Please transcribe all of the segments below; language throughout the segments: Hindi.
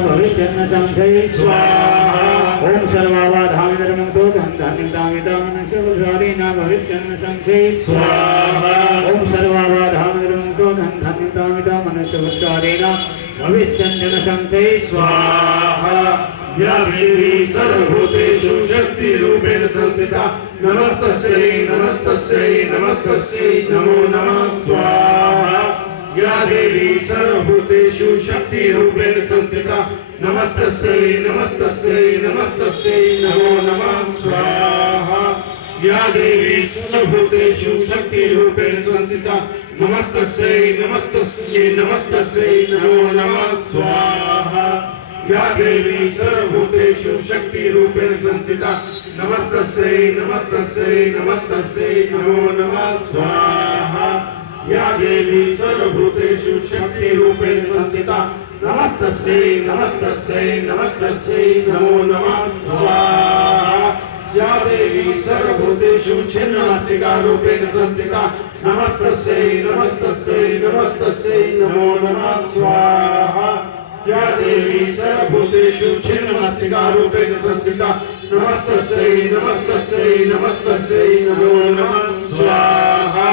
भविष्यन्न संशय स्वाहा। ओम सर्वावाधामिदर्मतो धन्धान्यतामितामनस्यवसारेण भविष्यन्न संशय स्वाहा। ओम सर्वावाधामिदर्मतो धन्धान्यतामितामनस्यवसारेण भविष्यन्न संशय स्वाहा। या देवी सर्वभूतेषु शक्तिरूपेण संस्थिता नमस्तस्यै नमस्तस्यै नमस्तस्यै नमो नमः स्वाहा। या देवी सर्वभूतेषु शक्तिरूपेण संस्थिता नमस्तस्यै नमस्तस्यै नमस्तस्यै नमो नमः स्वाहा। या देवी सर्वभूतेषु शक्तिरूपेण संस्थिता नमस्तस्यै नमस्तस्यै नमस्तस्यै नमो नमः स्वाहा। या देवी सर्वभूतेषु शक्तिरूपेण संस्थिता नमस्तस्यै नमस्तस्यै नमस्तस्यै नमो नमः स्वाहा। या देवी सर्वभूतेषु शक्तिरूपेण संस्थिता नमस्तस्यै नमस्तस्यै नमस्तस्यै नमो नमः स्वाहा। या देवी सर्वभूतेषु छिन्नमस्तिकारूपेण संस्थिता नमस्तस्यै नमस्तस्यै नमस्तस्यै नमो नमः स्वाहा। या देवी सर्वभूतेषु छिन्नमस्तिकारूपेण संस्थिता नमस्तस्यै नमस्तस्यै नमस्तस्यै नमो नमः स्वाहा।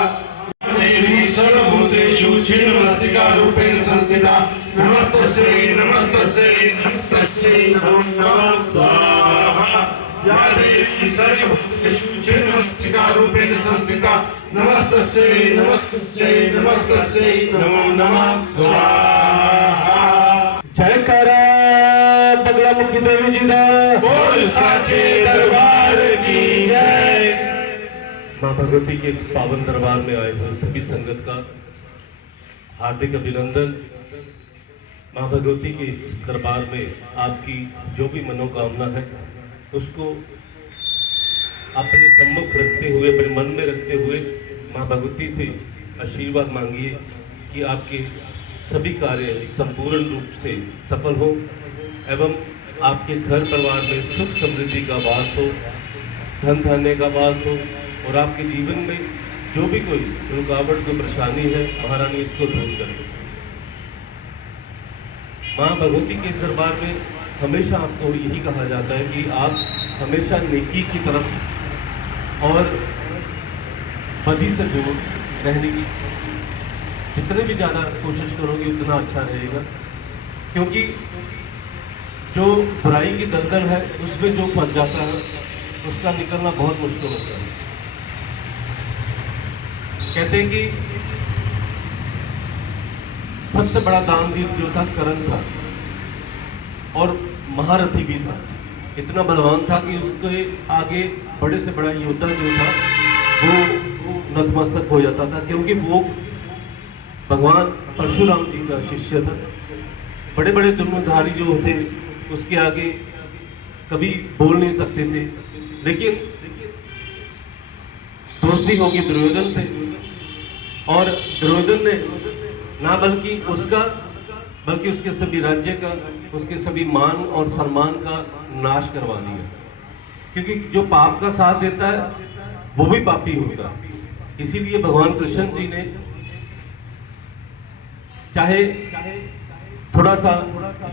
देवी सर्वभूतेषु छिन्नमस्तिकारूपेण संस्थिता नमस्तस्यै नमस्तस्यै नमस्तस्यै नमो नमः स्वाहा। या देवी सर्वभूतेषु छिन्नमस्तिकारूपेण संस्थिता नमस्तस्यै नमस्तस्यै नमस्तस्यै नमो नमः स्वाहा। जयकारा बगलामुखी देवी जी दा बोल साचे दरबार की जय। माँ भगवती के इस पावन दरबार में आए हुए सभी संगत का हार्दिक अभिनंदन। माँ भगवती के इस दरबार में आपकी जो भी मनोकामना है उसको अपने सम्मुख रखते हुए, अपने मन में रखते हुए माँ भगवती से आशीर्वाद मांगिए कि आपके सभी कार्य संपूर्ण रूप से सफल हो एवं आपके घर परिवार में सुख समृद्धि का वास हो, धन धान्य का वास हो और आपके जीवन में जो भी कोई रुकावट, कोई परेशानी है महारानी इसको दूर करे। माँ भगवती के इस दरबार में हमेशा आपको यही कहा जाता है कि आप हमेशा नेकी की तरफ और बदी से दूर रहने की जितने भी ज़्यादा कोशिश करोगे उतना अच्छा रहेगा, क्योंकि जो बुराई की दलदल है उसमें जो फंस जाता है उसका निकलना बहुत मुश्किल होता है। कहते हैं कि सबसे बड़ा दानवीर जो था करण था और महारथी भी था, इतना बलवान था कि उसके आगे बड़े से बड़ा योद्धा जो था वो नतमस्तक हो जाता था, क्योंकि वो भगवान परशुराम जी का शिष्य था। बड़े बड़े धनुर्धारी जो थे उसके आगे कभी बोल नहीं सकते थे, लेकिन दोस्ती होगी दुर्योधन से और दुर्योधन ने ना बल्कि उसके सभी राज्य का, उसके सभी मान और सम्मान का नाश करवा दिया, क्योंकि जो पाप का साथ देता है वो भी पापी होता है। इसीलिए भगवान कृष्ण जी ने चाहे थोड़ा सा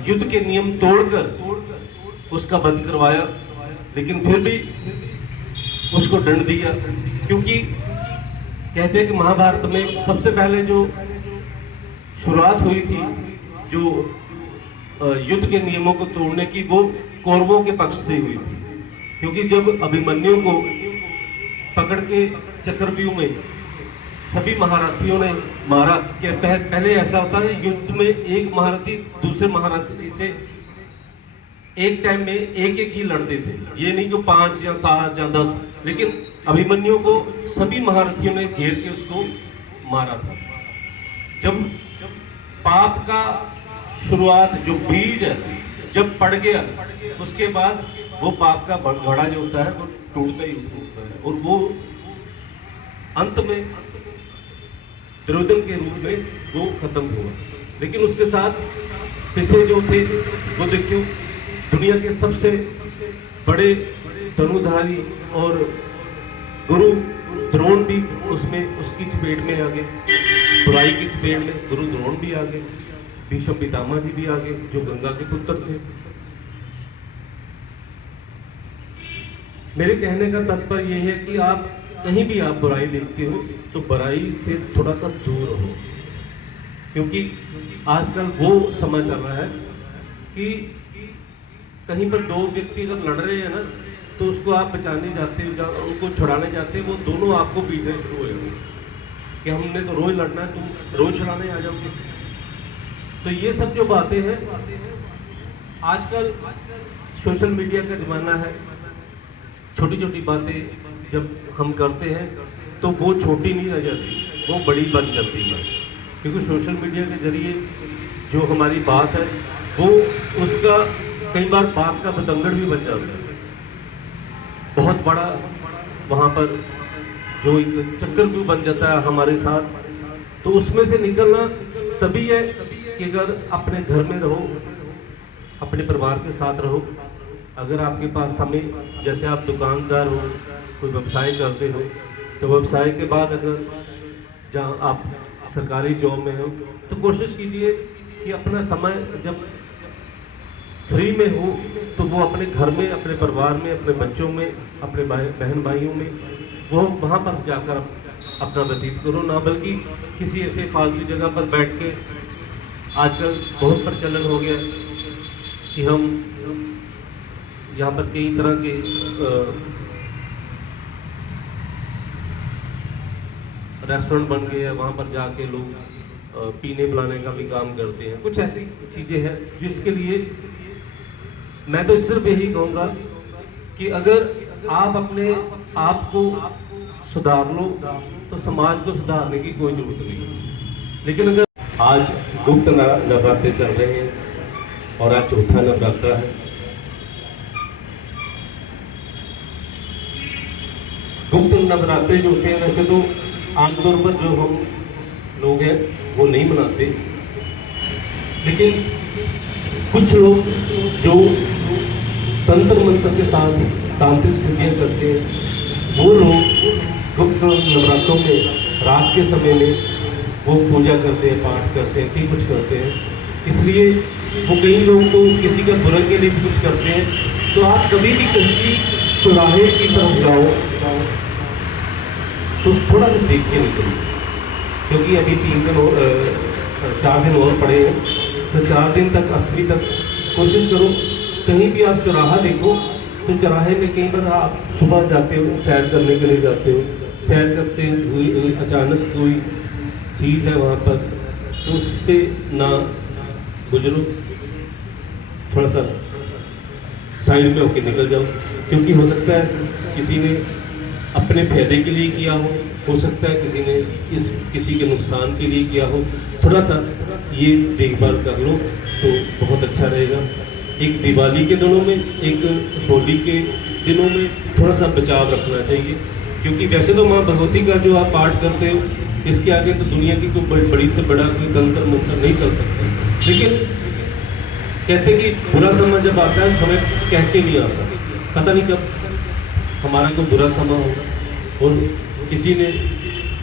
युद्ध के नियम तोड़कर उसका वध करवाया, लेकिन फिर भी उसको दंड दिया, क्योंकि कहते हैं कि महाभारत में सबसे पहले जो शुरुआत हुई थी जो युद्ध के नियमों को तोड़ने की, वो कौरवों के पक्ष से हुई थी। क्योंकि जब अभिमन्यु को पकड़ के चक्रव्यूह में सभी महारथियों ने मारा, कि पहले ऐसा होता है युद्ध में एक महारथी दूसरे महारथी से एक टाइम में एक ही लड़ते थे, ये नहीं कि 5 या 7 या 10, लेकिन अभिमन्यु को सभी महारथियों ने घेर के उसको मारा था। जब पाप का शुरुआत जो बीज है जब पड़ गया, उसके बाद वो पाप का घड़ा जो होता है वो टूटता ही टूटता है, और वो अंत में दुर्योधन के रूप में वो खत्म हुआ। लेकिन उसके साथ पिछले जो थे वो देखियो दुनिया के सबसे बड़े धनुधारी और गुरु द्रोण भी उसमें उसकी चपेट में आ गए, बुराई की चपेट में गुरु द्रोण भी आ गए। भीष्म पितामह जी भी आ गए जो गंगा के पुत्र थे। मेरे कहने का तात्पर्य यह है कि आप कहीं भी आप बुराई देखते हो तो बुराई से थोड़ा सा दूर रहो, क्योंकि आजकल वो समय चल रहा है कि कहीं पर दो व्यक्ति अगर लड़ रहे हैं ना, तो उसको आप बचाने जाते हो, उनको छुड़ाने जाते हो, वो दोनों आपको पीटने शुरू हो जाएंगे कि हमने तो रोज लड़ना है, तुम रोज छुड़ाने आ जाओगे। तो ये सब जो बातें हैं, आजकल सोशल मीडिया का जमाना है, छोटी छोटी बातें जब हम करते हैं तो वो छोटी नहीं रह जाती, वो बड़ी बन जाती है, क्योंकि सोशल मीडिया के जरिए जो हमारी बात है वो उसका कई बार बात का बतंगड़ भी बन जाता है, बहुत बड़ा वहाँ पर जो एक चक्रव्यूह बन जाता है हमारे साथ। तो उसमें से निकलना तभी है कि अगर अपने घर में रहो, अपने परिवार के साथ रहो। अगर आपके पास समय, जैसे आप दुकानदार हो, कोई व्यवसाय करते हो, तो व्यवसाय के बाद अगर जहाँ आप सरकारी जॉब में हो तो कोशिश कीजिए कि अपना समय जब फ्री में हो तो वो अपने घर में, अपने परिवार में, अपने बच्चों में, अपने बहन भाइयों में, वो वहाँ पर जाकर अपना व्यतीत करो, ना बल्कि किसी ऐसे फालतू जगह पर बैठ के। आजकल बहुत प्रचलन हो गया कि हम यहाँ पर कई तरह के रेस्टोरेंट बन गए हैं, वहाँ पर जाके लोग पीने पिलाने का भी काम करते हैं। कुछ ऐसी चीज़ें हैं जिसके लिए मैं तो सिर्फ यही कहूँगा कि अगर आप अपने आप को सुधार लो तो समाज को सुधारने की कोई जरूरत नहीं। लेकिन अगर आज गुप्त नवरात्रे चल रहे हैं और आज चौथा नवरात्रा है, गुप्त नवरात्रे जो होते हैं वैसे तो आमतौर पर जो हम लोग हैं वो नहीं मनाते, लेकिन कुछ लोग जो तंत्र मंत्र के साथ तांत्रिक सिद्धियाँ करते हैं, वो लोग गुप्त नवरात्रों में रात के समय में वो पूजा करते हैं, पाठ करते हैं, कई कुछ करते हैं। इसलिए वो कई लोग तो किसी का बुरा के लिए भी कुछ करते हैं। तो आप कभी भी किसी चौराहे की तरफ जाओ तो थोड़ा सा देख के निकलो, क्योंकि अभी 4 दिन और पड़े हैं, तो 4 दिन तक, अष्टमी तक कोशिश करो कहीं भी आप चौराहा देखो तो चौराहे में कई बार आप सुबह जाते हो, सैर करने के लिए जाते हो, सैर करते हुए अचानक कोई चीज़ है वहाँ पर, तो उससे ना गुजरो, थोड़ा सा साइड में होकर निकल जाओ, क्योंकि हो सकता है किसी ने अपने फायदे के लिए किया हो सकता है किसी के नुकसान के लिए किया हो। थोड़ा सा ये देखभाल कर लो तो बहुत अच्छा रहेगा। एक दिवाली के दिनों में, एक होली के दिनों में थोड़ा सा बचाव रखना चाहिए, क्योंकि वैसे तो माँ भगवती का जो आप पाठ करते हो, इसके आगे तो दुनिया की कोई बड़ी से बड़ा कोई तंत्र मंत्र नहीं चल सकता। लेकिन कहते हैं कि बुरा समय जब आता है हमें कह के नहीं आता, पता नहीं कब हमारा कोई बुरा समय हो और किसी ने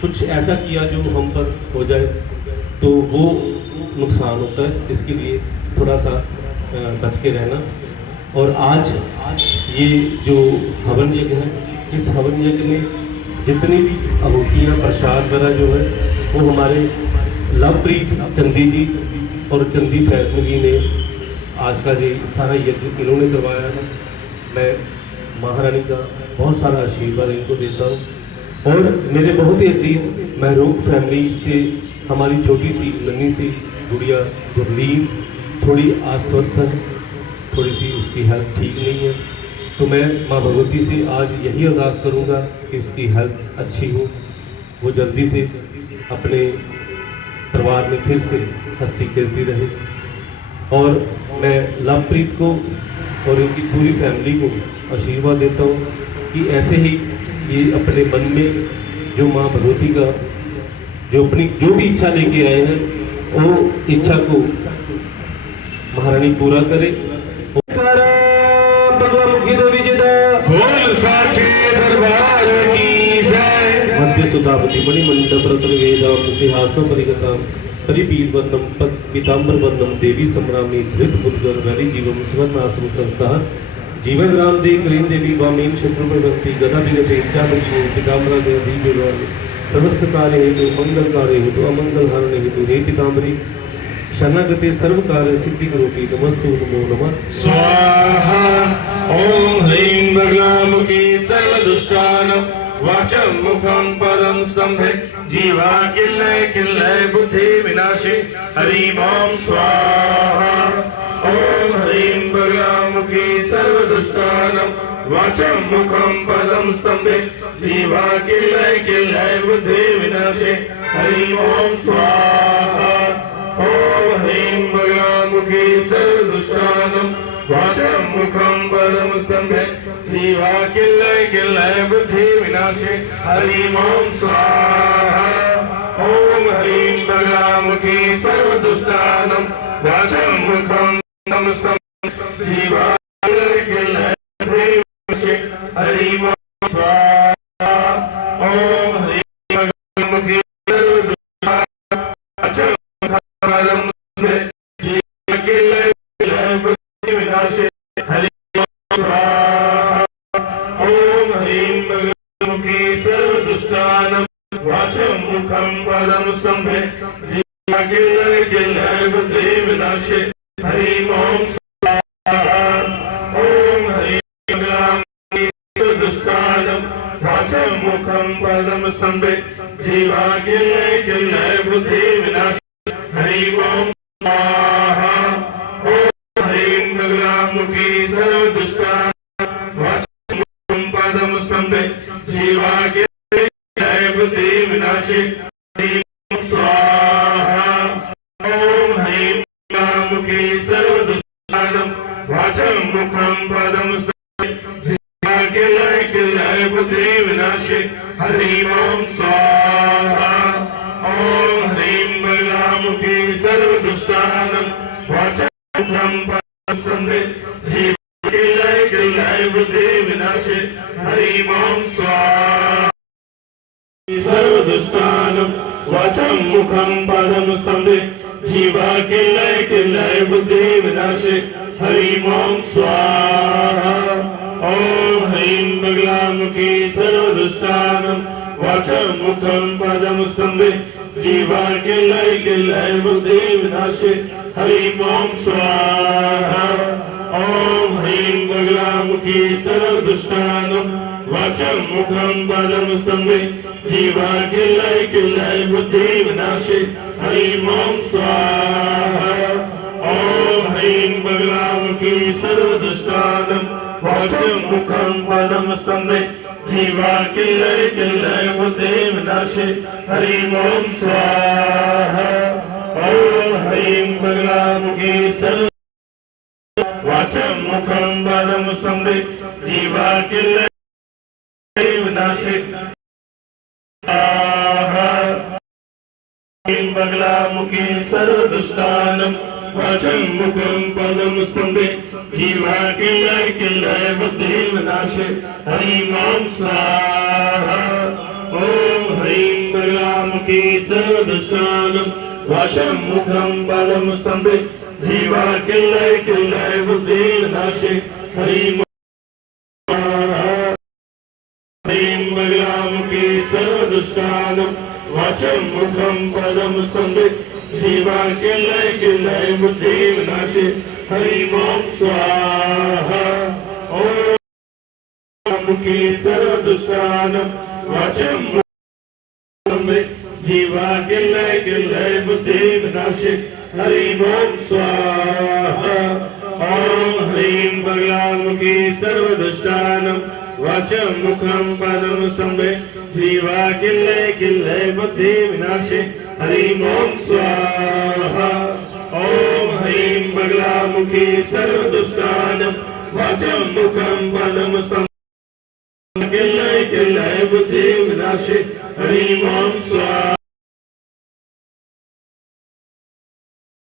कुछ ऐसा किया जो हम पर हो जाए तो वो नुकसान होता है। इसके लिए थोड़ा सा बच के रहना। और आज ये जो हवन यज्ञ है, इस हवन यज्ञ में जितनी भी आहुतियाँ, प्रसाद वगैरह जो है वो हमारे लवप्रीत चंदी जी और चंदी फैमिली ने आज का ये सारा यज्ञ इन्होंने करवाया है। मैं महारानी का बहुत सारा आशीर्वाद इनको देता हूँ। और मेरे बहुत ही अजीज महरूक फैमिली से हमारी छोटी सी नन्ही सी गुड़िया गुरलीन थोड़ी अस्वस्थ है, थोड़ी सी उसकी हेल्थ ठीक नहीं है, तो मैं माँ भगवती से आज यही अरदास करूँगा कि उसकी हेल्थ अच्छी हो, वो जल्दी से अपने परिवार में फिर से हंसती खेलती रहे। और मैं लवप्रीत को और इनकी पूरी फैमिली को आशीर्वाद देता हूँ कि ऐसे ही ये अपने मन में जो माँ भगवती का जो अपनी जो भी इच्छा लेके आए हैं वो इच्छा को महारानी पूरा करे। बोल साचे दरबार की जय। मध्य सुधापति मणिमंडप रत्न वेदाम सिंहासन परिगताम हरिवीरवर्णम पीताम्बरवर्णम देवी संभ्रामी धृत मुद्गर वैरी जीवम सुवर्णासम संस्था जीवग्राम दे क्रीम देवी वामीन शत्रुप्रवृत्ति गदा विगते इच्छादर्शि पीताम्बरा देवी विवाह समस्त कार्य हेतु मंगल कार्य हेतु अमंगल हरण हेतु हे पीताम्बरी शरणागते सर्व कार्य सिद्धि करोति नमस्तु नमो नमः स्वाहा ओम ह्रीं बगलामुखी सर्वदुष्टानं वाचं मुखं पदं स्तंभे जीवा किल्लय किल्लय बुद्धि विनाशे हरिं ओम स्वाहा ओम ह्रीं बगलामुखी सर्वदुष्टानं वाचं मुखं पदं स्तंभे जीवा किल्लय किल्लय बुद्धि विनाशे हरिं ओम स्वाहा ओम ह्रीं बगलामुखी सर्वदुष्टानं वाचं मुखं पदं स्तंभे जीवा किल्लय किल्लय बुद्धि विनाशे हरिं ओम स्वाहा ओम ह्रीं बगलामुखी सर्वदुष्टानं वाचं मुखं पदं स्तंभे जीवा किल्लय किल्लय बुद्धि विनाशे हरिं ओम स्वाहा ओम ह्रीं बगलामुखी सर्वदुष्टानं वाचं पदं स्तंभे जीवा किल्लय किल्लय बुद्धि विनाशे हरिं ओम स्वाहा ओम ह्रीं बगलामुखी सर्वदुष्टानं वाचं मुखं पदं स्तंभे जीवा किल्लय किल्लय बुद्धि विनाशे हरिं ओम स्वाहा ओम ह्रीं बगलामुखी सर्वदुष्टानं वाचं मुखं पदं स्तंभे जीवा किल्लय किल्लय बुद्धि विनाशे हरिं ओम स्वाहा ओम ह्रीं बगलामुखी सर्वदुष्टानं वाचं मुखं पदं स्तंभे जीवा किल्लय किल्लय बुद्धि विनाशे हरिं ओम स्वाहा ओम ह्रीं बगलामुखी सर्वदुष्टानं वाचं मुखं पदं स्तंभे जीवा किल्लय किल्लय बुद्धि विनाशे हरिं ओम स्वाहा ओम ह्रीं बगलामुखी सर्वदुष्टानं वाचं मुखं पदं स्तंभे जीवा किल्लय किल्लय बुद्धि विनाशे हरिं ओम स्वाहा सर्वदुष्टानं वाचं मुखं पदं स्तंभे जीवा किल्लय किल्लय बुद्धि विनाशे हरिं ओम स्वाहा ओम ह्रीं बगलामुखी सर्वदुष्टानं वाचं मुखं पदं स्तंभे जीवा किल्लय किल्लय बुद्धि विनाशे हरिं ओम स्वाहा ओम ह्रीं बगलामुखी सर्वदुष्टानं वाचं मुखं पदं स्तंभे जीवा किल्लय किल्लय बुद्धि विनाशे हरिं ओम स्वाहा ओम ह्रीं बगलामुखी सर्वदुष्टानं वाचं मुखं पदं स्तंभे जीवा किल्लय किल्लय बुद्धि विनाशे हरिं ओम स्वाहा ओम ह्रीं बगलामुखी सर्व वाचं मुखं पदं स्तंभे जीवा किल्लय विनाशे ह्रीं बगलामुखी सर्वदुष्टानं वाचं मुखं पदं स्तंभे जीवा किल्लय किल्लय बुद्धि विनाशे हरिं ओम स्वाहा ओम ह्रीं बगलामुखी सर्वदुष्टानं वाचं मुखं पदं स्तंभे जीवा किल्लय किल्लय बुद्धि विनाशे हरिं ह्रीं बगलामुखी सर्वदुष्टानं वाचं मुखं पदं स्तंभे जीवा किल्लय किल्लय बुद्धि विनाशे हरिं ओम स्वाहा ओम बगलामुखी सर्वदुष्टानं वाचं मुखं जीवा किल्लय किल्लय बुद्धि विनाशे हरिं ओम स्वाहा ओम ह्रीं बगलामुखी सर्वदुष्टानं वाचं मुखं पदं स्तंभे जीवा किल्लय किल्लय बुद्धि विनाशे हरिं ओम स्वाहा ओम ह्रीं बगलामुखी सर्वदुष्टानं वाचं मुखं पदं स्तंभे किल्लय किल्लय बुद्धि विनाशे हरिं ओम स्वाहा।